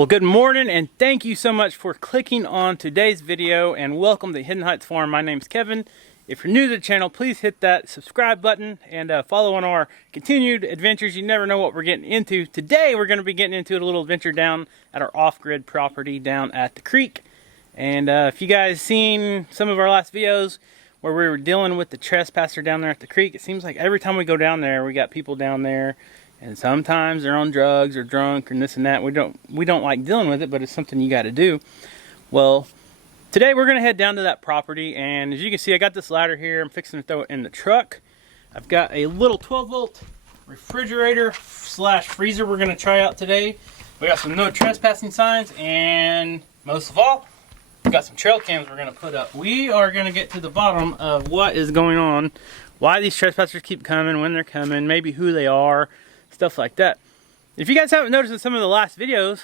Well, good morning and thank you so much for clicking on today's video and welcome to Hidden Heights Farm. My name's Kevin. If you're new to the channel, please hit that subscribe button and follow on our continued adventures. You never know what we're getting into. Today we're going to be getting into a little adventure down at our off-grid property down at the creek. And if you guys seen some of our last videos where we were dealing with the trespasser down there at the creek, it seems like every time we go down there, we got people down there. And sometimes they're on drugs or drunk and this and that. We don't like dealing with it, but it's something you got to do. Well, today we're going to head down to that property, and as you can see, I got this ladder here. I'm fixing to throw it in the truck. I've got a little 12-volt refrigerator slash freezer we're going to try out today. We got some no trespassing signs, and most of all, we got some trail cams we're going to put up. We are going to get to the bottom of what is going on, why these trespassers keep coming, when they're coming, maybe who they are, stuff like that. If you guys haven't noticed in some of the last videos,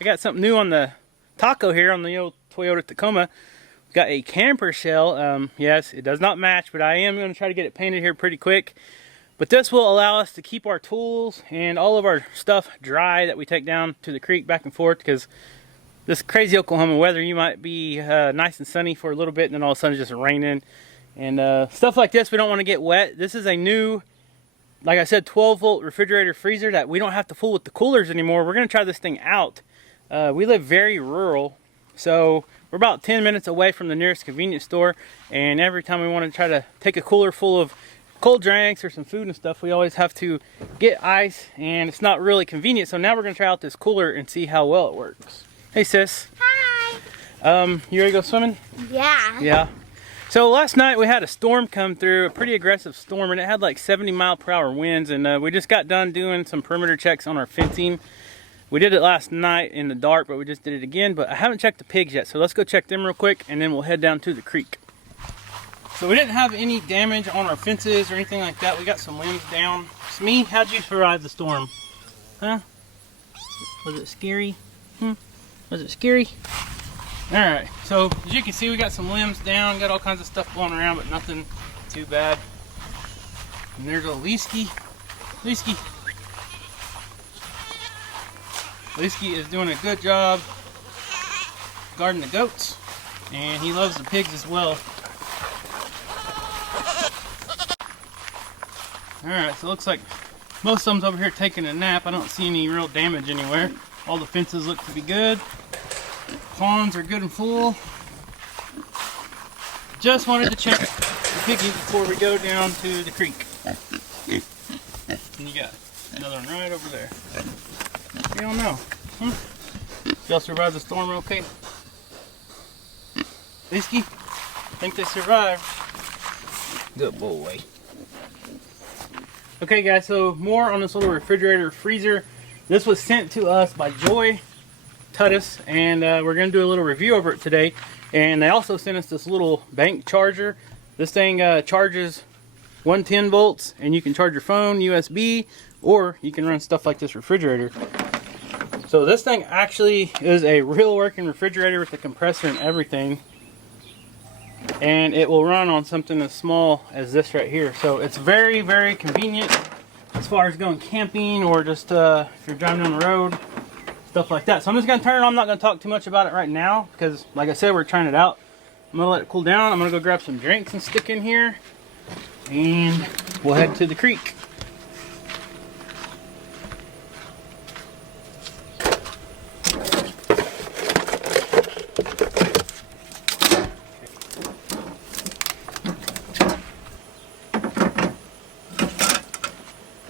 I got something new on the taco here on the old Toyota Tacoma. We've got a camper shell. Yes, it does not match, but I am going to try to get it painted here pretty quick. But this will allow us to keep our tools and all of our stuff dry that we take down to the creek back and forth, because this crazy Oklahoma weather, you might be nice and sunny for a little bit and then all of a sudden it's just raining. And stuff like this, we don't want to get wet. This is a new, like I said, 12-volt refrigerator freezer that we don't have to fool with the coolers anymore. We're going to try this thing out. We live very rural, so we're about 10 minutes away from the nearest convenience store, and every time we want to try to take a cooler full of cold drinks or some food and stuff, we always have to get ice, and it's not really convenient. So now we're going to try out this cooler and see how well it works. Hey sis. Hi. You ready to go swimming? Yeah. Yeah. So last night we had a storm come through, a pretty aggressive storm, and it had like 70-mile-per-hour winds, and we just got done doing some perimeter checks on our fencing. We did it last night in the dark, but we just did it again, but I haven't checked the pigs yet, so let's go check them real quick, and then we'll head down to the creek. So we didn't have any damage on our fences or anything like that. We got some limbs down. Smee, how'd you survive the storm? Huh? Was it scary? Was it scary? Alright, so as you can see, we got some limbs down, got all kinds of stuff blowing around, but nothing too bad. And there's a Leesky. Leesky is doing a good job guarding the goats, and he loves the pigs as well. Alright, so it looks like most of them's over here taking a nap. I don't see any real damage anywhere. All the fences look to be good. Ponds are good and full. Just wanted to check the piggies before we go down to the creek. And you got another one right over there. I don't know. Y'all survived the storm okay? Leesky? Think they survived. Good boy. Okay guys, so more on this little refrigerator freezer. This was sent to us by Joytutus, and we're going to do a little review over it today. And they also sent us this little bank charger. This thing charges 110 volts, and you can charge your phone, USB, or you can run stuff like this refrigerator. So this thing actually is a real working refrigerator with a compressor and everything. And it will run on something as small as this right here. So it's very, very convenient as far as going camping or just if you're driving down the road, stuff like that. So I'm just going to turn it on. I'm not going to talk too much about it right now because, like I said, we're trying it out. I'm going to let it cool down. I'm going to go grab some drinks and stick in here, and we'll head to the creek.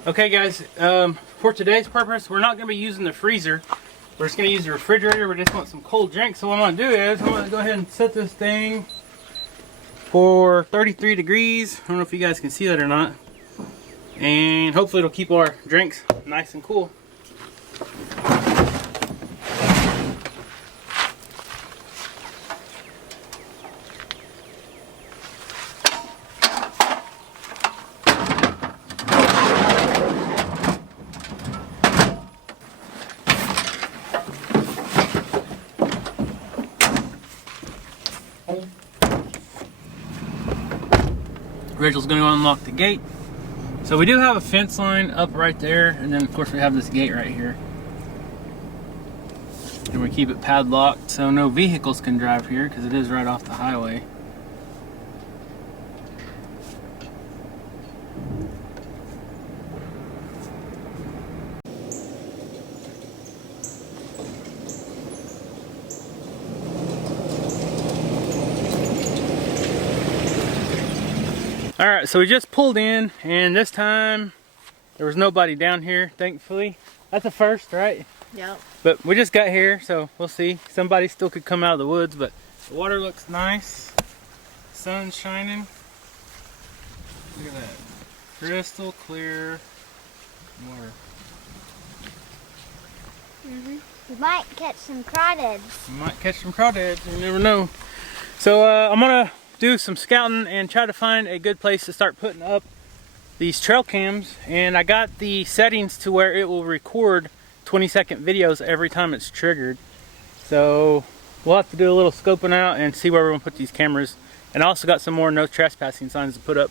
Okay guys, for today's purpose, we're not going to be using the freezer. We're just going to use the refrigerator. We just want some cold drinks. So what I'm going to do is, I'm going to go ahead and set this thing for 33 degrees. I don't know if you guys can see that or not. And hopefully it'll keep our drinks nice and cool. Rachel's going to unlock the gate. So we do have a fence line up right there, and then of course we have this gate right here. And we keep it padlocked so no vehicles can drive here because it is right off the highway. Alright, so we just pulled in, and this time there was nobody down here, thankfully. That's a first, right? Yep. But we just got here, so we'll see. Somebody still could come out of the woods, but the water looks nice. Sun's shining. Look at that. Crystal clear water. We might catch some crawdads. We might catch some crawdads, you never know. So I'm gonna do some scouting and try to find a good place to start putting up these trail cams, and I got the settings to where it will record 20-second videos every time it's triggered. So we'll have to do a little scoping out and see where we're gonna put these cameras. And I also got some more no trespassing signs to put up.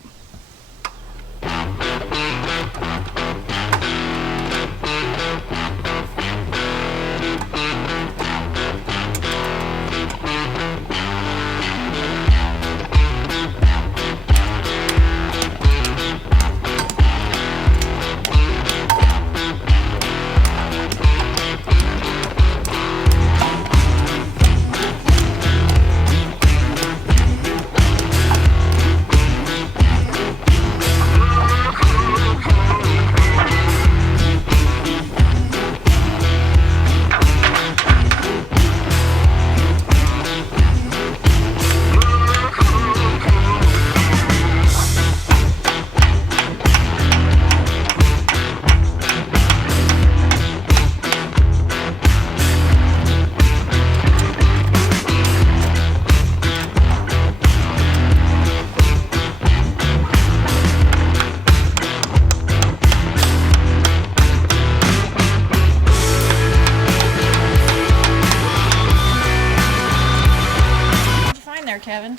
Kevin.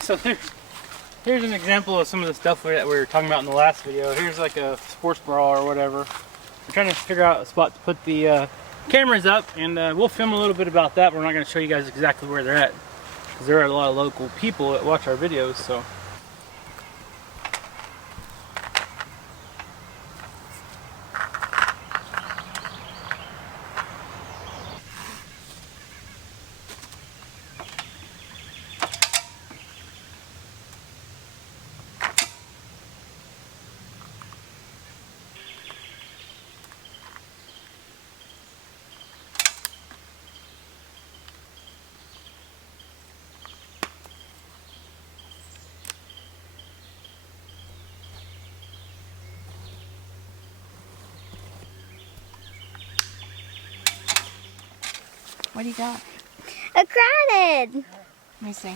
So here's an example of some of the stuff that we were talking about in the last video. Here's like a sports bra or whatever. We're trying to figure out a spot to put the cameras up, and we'll film a little bit about that. But we're not going to show you guys exactly where they're at because there are a lot of local people that watch our videos. So. What do you got? A crawdad. Let me see.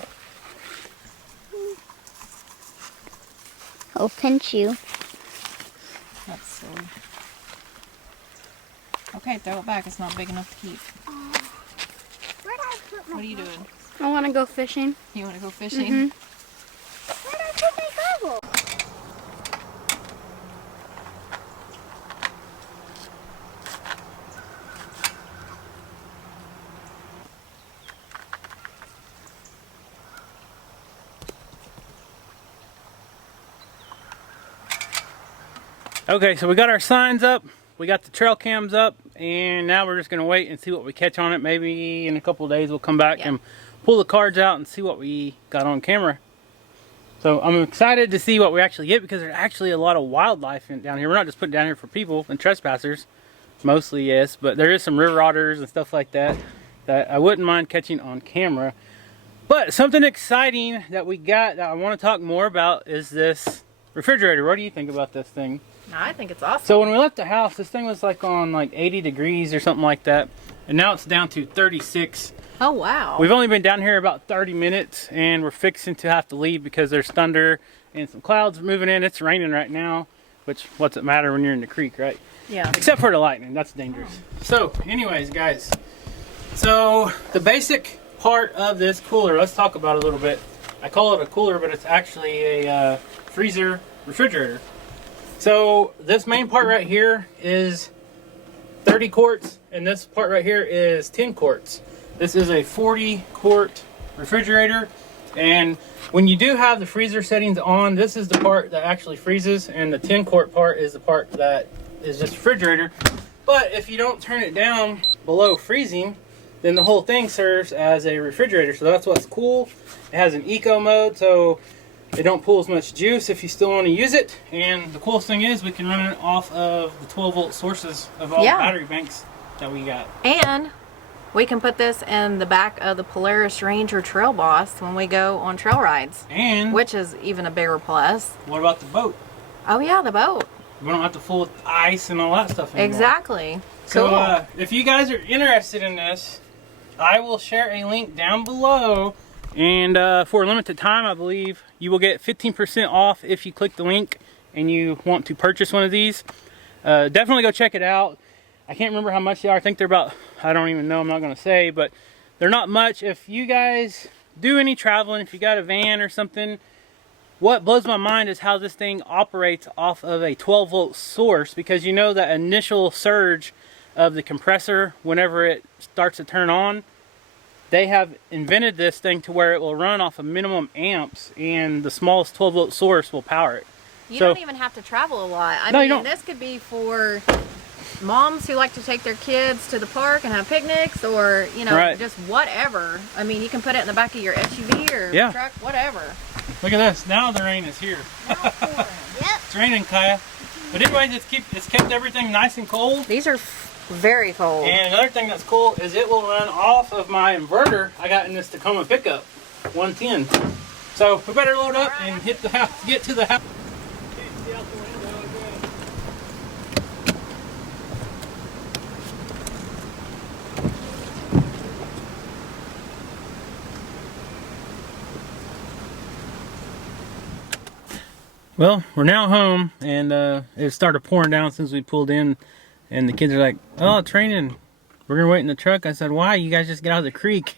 I'll pinch you. That's silly. Okay, throw it back. It's not big enough to keep. Where'd I put my What are you doing? I want to go fishing. You want to go fishing? Where'd I put my goggle? Okay, so we got our signs up, we got the trail cams up, and now we're just going to wait and see what we catch on it. Maybe in a couple of days we'll come back and pull the cards out and see what we got on camera. So I'm excited to see what we actually get, because there's actually a lot of wildlife down here. We're not just putting down here for people and trespassers, mostly yes, but there is some river otters and stuff like that that I wouldn't mind catching on camera. But something exciting that we got that I want to talk more about is this refrigerator. What do you think about this thing? I think it's awesome. So when we left the house, this thing was like on like 80 degrees or something like that. And now it's down to 36. Oh, wow. We've only been down here about 30 minutes, and we're fixing to have to leave because there's thunder and some clouds moving in. It's raining right now, which what's it matter when you're in the creek, right? Yeah. Except for the lightning, that's dangerous. So anyways, guys, so the basic part of this cooler, let's talk about it a little bit. I call it a cooler, but it's actually a freezer refrigerator. So this main part right here is 30 quarts, and this part right here is 10 quarts. This is a 40 quart refrigerator, and when you do have the freezer settings on, this is the part that actually freezes, and the 10 quart part is the part that is just refrigerator. But if you don't turn it down below freezing, then the whole thing serves as a refrigerator. So that's what's cool. It has an eco mode, so it don't pull as much juice if you still want to use it. And the coolest thing is we can run it off of the 12 volt sources of all the battery banks that we got. And we can put this in the back of the Polaris Ranger Trail Boss when we go on trail rides. And which is even a bigger plus. what about the boat? Oh yeah, the boat. We don't have to fool with ice and all that stuff anymore. Exactly. So Cool. if you guys are interested in this, I will share a link down below. And for a limited time, I believe, you will get 15% off if you click the link and you want to purchase one of these. Definitely go check it out. I can't remember how much they are. I think they're about, I don't even know, I'm not going to say, but they're not much. If you guys do any traveling, if you got a van or something, what blows my mind is how this thing operates off of a 12 volt source, because you know that initial surge of the compressor whenever it starts to turn on, they have invented this thing to where it will run off of minimum amps, and the smallest 12 volt source will power it. You don't even have to travel a lot. I No, you mean, don't. this could be for moms who like to take their kids to the park and have picnics, or, you know, Right. just whatever. I mean, you can put it in the back of your SUV or Yeah. truck, whatever. Look at this. Now the rain is here. Yep. It's raining, Kaya. But anyways, it's kept everything nice and cold. These are very cold. And another thing that's cool is it will run off of my inverter I got in this Tacoma pickup, 110. So we better load up and hit the house, get to the house. Can't see out the window again. Well, we're now home, and it started pouring down since we pulled in, and the kids are like, "Oh, it's raining. We're gonna wait in the truck." I said, "Why? You guys just get out of the creek."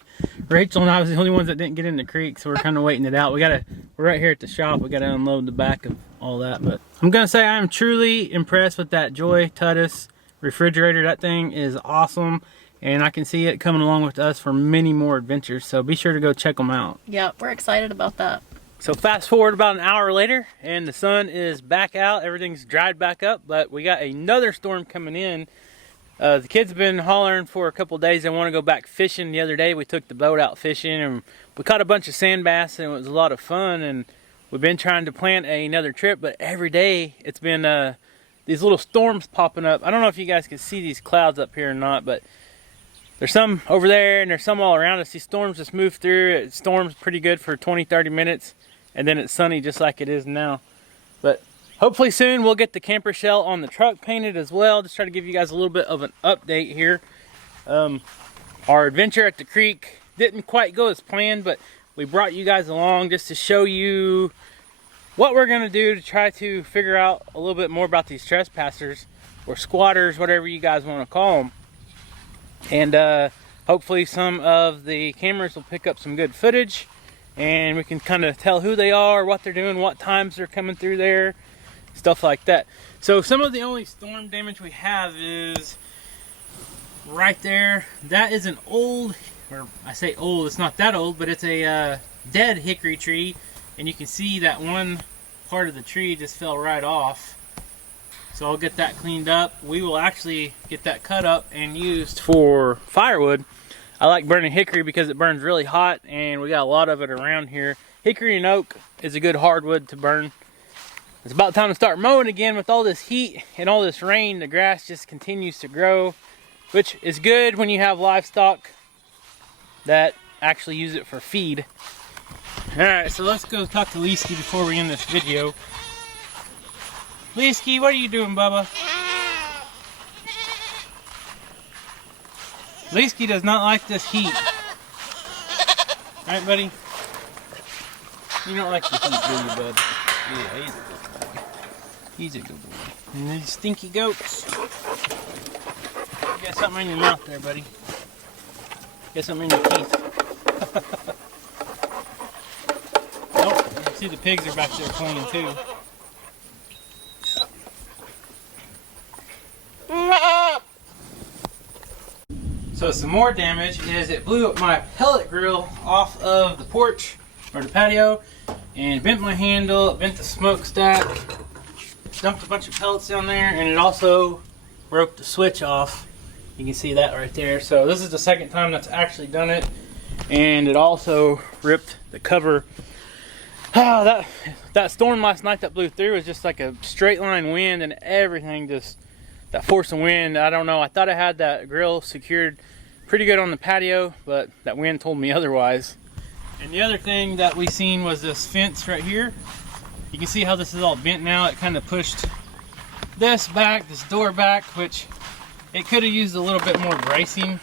Rachel and I was the only ones that didn't get in the creek, so we're kind of waiting it out. We're right here at the shop. We gotta unload the back of all that. But I'm gonna say I'm truly impressed with that Joytutus refrigerator. That thing is awesome, and I can see it coming along with us for many more adventures. So be sure to go check them out. Yeah, we're excited about that. So fast forward about an hour later, and the sun is back out. Everything's dried back up, but we got another storm coming in. The kids have been hollering for a couple days. They want to go back fishing. The other day we took the boat out fishing, and we caught a bunch of sand bass, and it was a lot of fun. And we've been trying to plan another trip, but every day it's been these little storms popping up. I don't know if you guys can see these clouds up here or not, but there's some over there and there's some all around us. These storms just move through. It storms pretty good for 20-30 minutes. And then it's sunny just like it is now. But hopefully soon we'll get the camper shell on the truck painted as well. Just try to give you guys a little bit of an update here. Our adventure at the creek didn't quite go as planned, but we brought you guys along just to show you what we're going to do to try to figure out a little bit more about these trespassers or squatters, whatever you guys want to call them. And hopefully some of the cameras will pick up some good footage, and we can kind of tell who they are, what they're doing, what times they're coming through there, stuff like that. So some of the only storm damage we have is right there. That is an old, or I say old, it's not that old, but it's a dead hickory tree, and you can see that one part of the tree just fell right off. So I'll get that cleaned up. We will actually get that cut up and used for firewood. I like burning hickory because it burns really hot, and we got a lot of it around here. Hickory and oak is a good hardwood to burn. It's about time to start mowing again. With all this heat and all this rain, the grass just continues to grow, which is good when you have livestock that actually use it for feed. Alright, so let's go talk to Leesky before we end this video. Leesky, what are you doing, Bubba? Leesky does not like this heat. Right, buddy? You don't like the heat, do you, bud? Yeah, he's a good boy. He's a good boy. And these stinky goats. You got something in your mouth there, buddy. You got something in your teeth. Nope. You can see the pigs are back there playing too. So some more damage is it blew up my pellet grill off of the porch or the patio and bent my handle, bent the smokestack, dumped a bunch of pellets down there, and it also broke the switch off. You can see that right there. So this is the second time that's actually done it, and it also ripped the cover. Oh, that storm last night that blew through was just like a straight line wind, and everything just, that force of wind, I don't know. I thought I had that grill secured pretty good on the patio, but that wind told me otherwise. And the other thing that we seen was this fence right here. You can see how this is all bent now. It kind of pushed this back, this door back, which it could have used a little bit more bracing.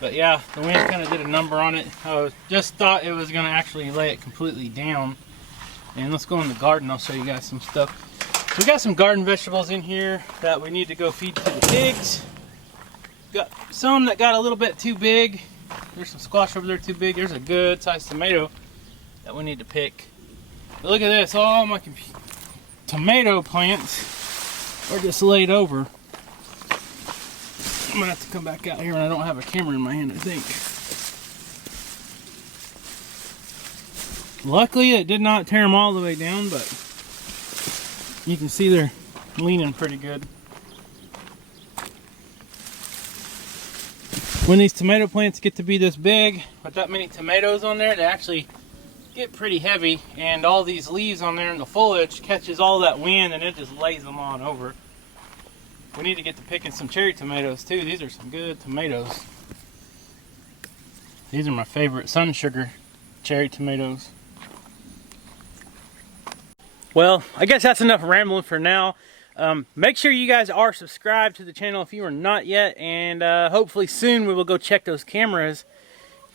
But yeah, the wind kind of did a number on it. I just thought it was going to actually lay it completely down. And let's go in the garden. I'll show you guys some stuff. So we got some garden vegetables in here that we need to go feed to the pigs. Got some that got a little bit too big. There's some squash over there too big. There's a good sized tomato that we need to pick. But look at this. All my tomato plants are just laid over. I'm gonna have to come back out here, and I don't have a camera in my hand, I think. Luckily, it did not tear them all the way down, but you can see they're leaning pretty good. When these tomato plants get to be this big, with that many tomatoes on there, they actually get pretty heavy, and all these leaves on there and the foliage catches all that wind, and it just lays them on over. We need to get to picking some cherry tomatoes too. These are some good tomatoes. These are my favorite sun sugar cherry tomatoes. Well, I guess that's enough rambling for now. Make sure you guys are subscribed to the channel if you are not yet, and hopefully soon we will go check those cameras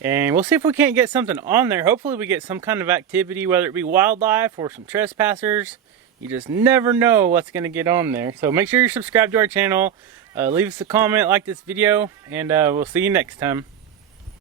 and we'll see if we can't get something on there. Hopefully we get some kind of activity, whether it be wildlife or some trespassers. You just never know what's going to get on there. So make sure you're subscribed to our channel. Leave us a comment, like this video, and we'll see you next time.